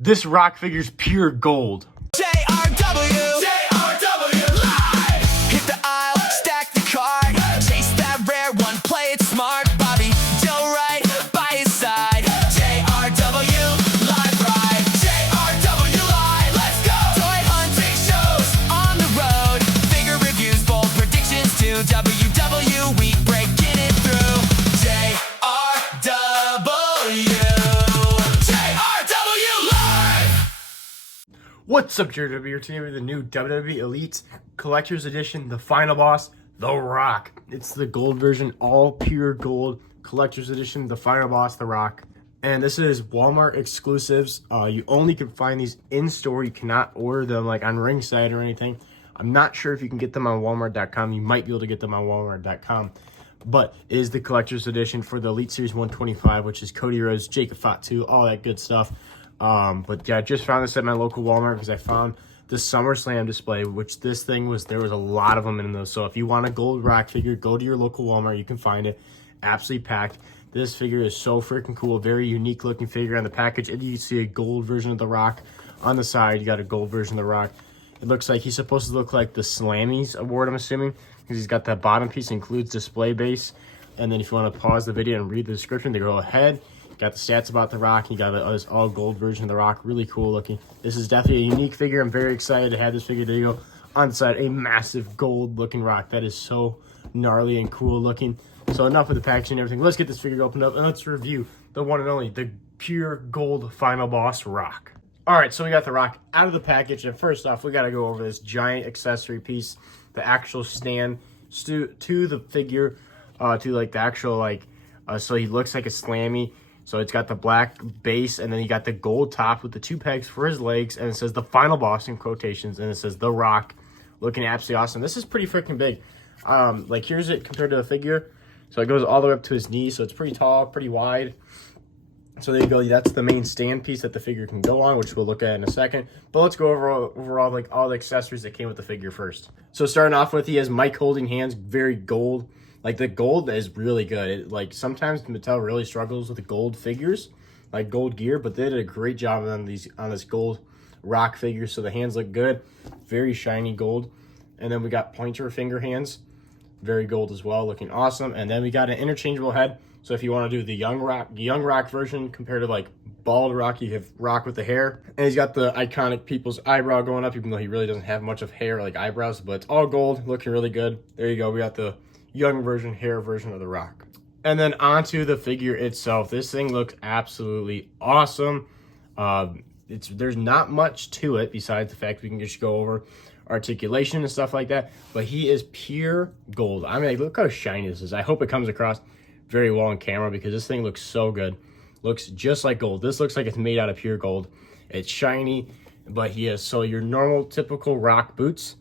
This rock figure's pure gold. JRW live. Hit the aisle, stack the card, chase that rare one, play it smart. Bobby Joe right by his side. JRW live ride. JRW live, let's go. Toy hunting shows on the road, figure reviews, bold predictions too. WW week breaking it through. What's up, JW? Here today with the new WWE Elite Collector's Edition, the final boss, The Rock. It's the gold version, all pure gold, Collector's Edition, the final boss, The Rock. And this is Walmart exclusives. You only can find these in-store. You cannot order them like on Ringside or anything. I'm not sure if you can get them on Walmart.com. You might be able to get them on Walmart.com. But it is the Collector's Edition for the Elite Series 125, which is Cody Rhodes, Jacob Fatu, all that good stuff. But yeah, I just found this at my local Walmart because I found the SummerSlam display, which this thing was, there was a lot of them in those. So if you want a gold Rock figure, go to your local Walmart. You can find it absolutely packed. This figure is so freaking cool. Very unique looking figure on the package. And you can see a gold version of The Rock on the side. You got a gold version of The Rock. It looks like he's supposed to look like the Slammies award, I'm assuming, because he's got that bottom piece, includes display base. And then if you want to pause the video and read the description, they go ahead. Got the stats about The Rock. You got this all gold version of The Rock. Really cool looking. This is definitely a unique figure. I'm very excited to have this figure. There you go. On the side, a massive gold looking Rock. That is so gnarly and cool looking. So enough with the packaging and everything. Let's get this figure opened up and let's review the one and only, the pure gold final boss Rock. All right, so we got The Rock out of the package. And first off, we got to go over this giant accessory piece, the actual stand to the figure, to like the actual like, so he looks like a Slammy. So it's got the black base, and then you got the gold top with the two pegs for his legs, and it says the final boss in quotations, and it says The Rock, looking absolutely awesome. This is pretty freaking big. Like here's it compared to the figure. So it goes all the way up to his knee, so it's pretty tall, pretty wide. So there you go. That's the main stand piece that the figure can go on, which we'll look at in a second. But let's go over overall like all the accessories that came with the figure first. So starting off with, he has mic holding hands, very gold. Like the gold is really good. Like sometimes Mattel really struggles with the gold figures, like gold gear, but they did a great job on this gold Rock figure. So the hands look good, very shiny gold. And then we got pointer finger hands, very gold as well, looking awesome. And then we got an interchangeable head. So if you want to do the young Rock version compared to like bald Rock, you have Rock with the hair. And he's got the iconic people's eyebrow going up, even though he really doesn't have much of hair like eyebrows, but it's all gold, looking really good. There you go. We got the young version, hair version of The Rock. And then onto the figure itself. This thing looks absolutely awesome. There's not much to it besides the fact we can just go over articulation and stuff like that. But he is pure gold. I mean, like, look how shiny this is. I hope it comes across very well on camera because this thing looks so good. Looks just like gold. This looks like it's made out of pure gold. It's shiny, but he has, so your normal typical Rock boots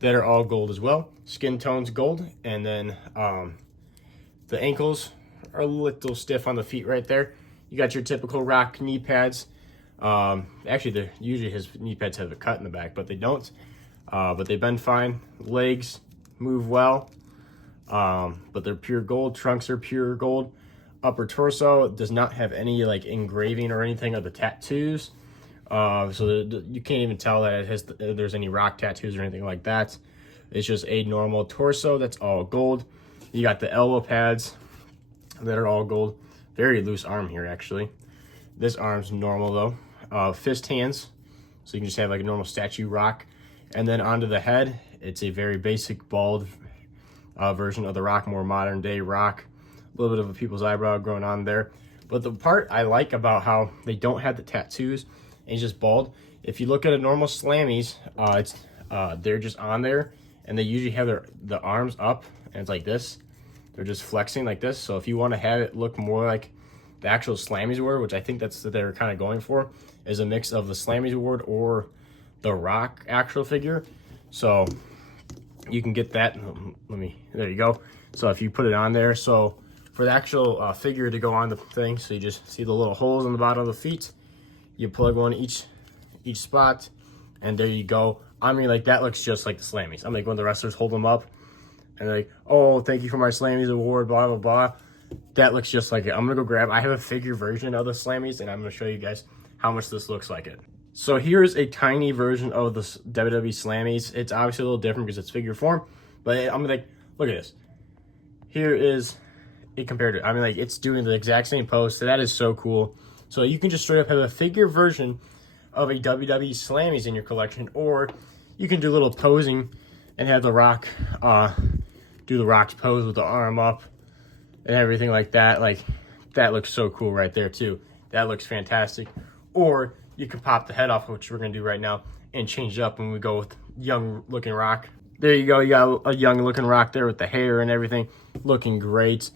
that are all gold as well. Skin tone's gold, and then the ankles are a little stiff on the feet right there. You got your typical Rock knee pads. Actually, usually his knee pads have a cut in the back, but they don't. But they bend fine. Legs move well, but they're pure gold. Trunks are pure gold. Upper torso does not have any like engraving or anything of the tattoos. So you can't even tell that there's any Rock tattoos or anything like that. It's just a normal torso that's all gold. You got the elbow pads that are all gold. Very loose arm here, actually. This arm's normal, though. Fist hands, so you can just have like a normal statue Rock. And then onto the head, it's a very basic bald version of The Rock, more modern day Rock. A little bit of a people's eyebrow going on there. But the part I like about how they don't have the tattoos, and he's just bald. If you look at a normal Slammies, they're just on there, and they usually have the arms up, and it's like this. They're just flexing like this. So if you want to have it look more like the actual Slammies award, which I think that's what they're kind of going for, is a mix of the Slammies award or the Rock actual figure. So you can get that. There you go. So if you put it on there, so for the actual figure to go on the thing, so you just see the little holes on the bottom of the feet. You plug one each spot, and there you go. I mean, like, that looks just like the Slammies. I'm like, when the wrestlers hold them up, and they're like, oh, thank you for my Slammies award, blah, blah, blah. That looks just like it. I'm going to go grab, I have a figure version of the Slammies, and I'm going to show you guys how much this looks like it. So here's a tiny version of the WWE Slammies. It's obviously a little different because it's figure form, but I'm like, look at this. Here is it compared to, I mean, like, it's doing the exact same pose, so that is so cool. So you can just straight up have a figure version of a WWE Slammies in your collection, or you can do a little posing and have The Rock do The Rock's pose with the arm up and everything like that. Like, that looks so cool right there too. That looks fantastic. Or you can pop the head off, which we're gonna do right now, and change it up when we go with young looking Rock. There you go, you got a young looking Rock there with the hair and everything, looking great.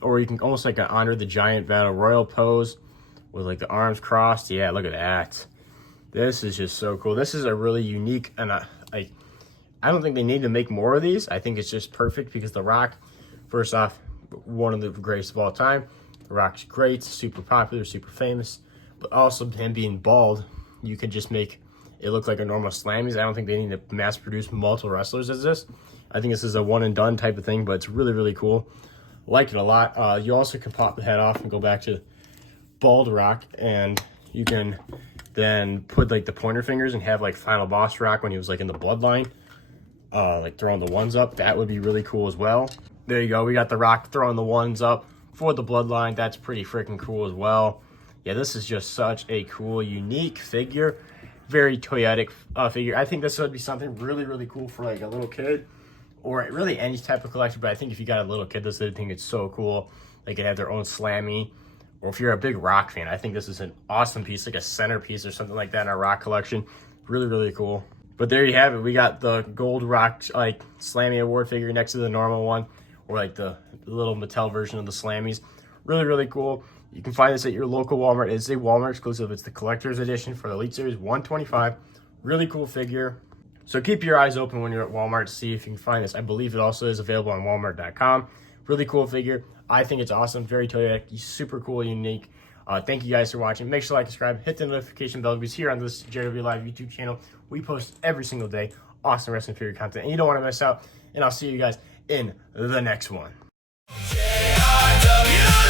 Or you can almost like an Honor the Giant Battle Royal pose with like the arms crossed. Yeah, look at that. This is just so cool. This is a really unique, and like, I don't think they need to make more of these. I think it's just perfect because The Rock, first off, one of the greatest of all time. The Rock's great, super popular, super famous, but also him being bald, you could just make it look like a normal Slammies. I don't think they need to mass produce multiple wrestlers as this. I think this is a one and done type of thing, but it's really, really cool. Like it a lot. You also can pop the head off and go back to bald Rock, and you can then put like the pointer fingers and have like Final Boss Rock when he was like in the Bloodline, like throwing the ones up. That would be really cool as well. There you go. We got The Rock throwing the ones up for the Bloodline. That's pretty freaking cool as well. Yeah, this is just such a cool, unique figure. Very toyetic figure. I think this would be something really, really cool for like a little kid, or really any type of collector. But I think if you got a little kid, this would think it's so cool. They could have their own Slammy. Or if you're a big Rock fan, I think this is an awesome piece, like a centerpiece or something like that in our Rock collection. Really, really cool. But there you have it. We got the gold Rock like Slammy award figure next to the normal one, or like the little Mattel version of the Slammies. Really, really cool. You can find this at your local Walmart. It's a Walmart exclusive. It's the collector's edition for the Elite Series 125. Really cool figure. So keep your eyes open when you're at Walmart to see if you can find this. I believe it also is available on Walmart.com. Really cool figure. I think it's awesome. Very toyetic. Super cool, unique. Thank you guys for watching. Make sure to like, subscribe, hit the notification bell, because here on this JW Live YouTube channel, we post every single day awesome wrestling figure content, and you don't want to miss out. And I'll see you guys in the next one. JRW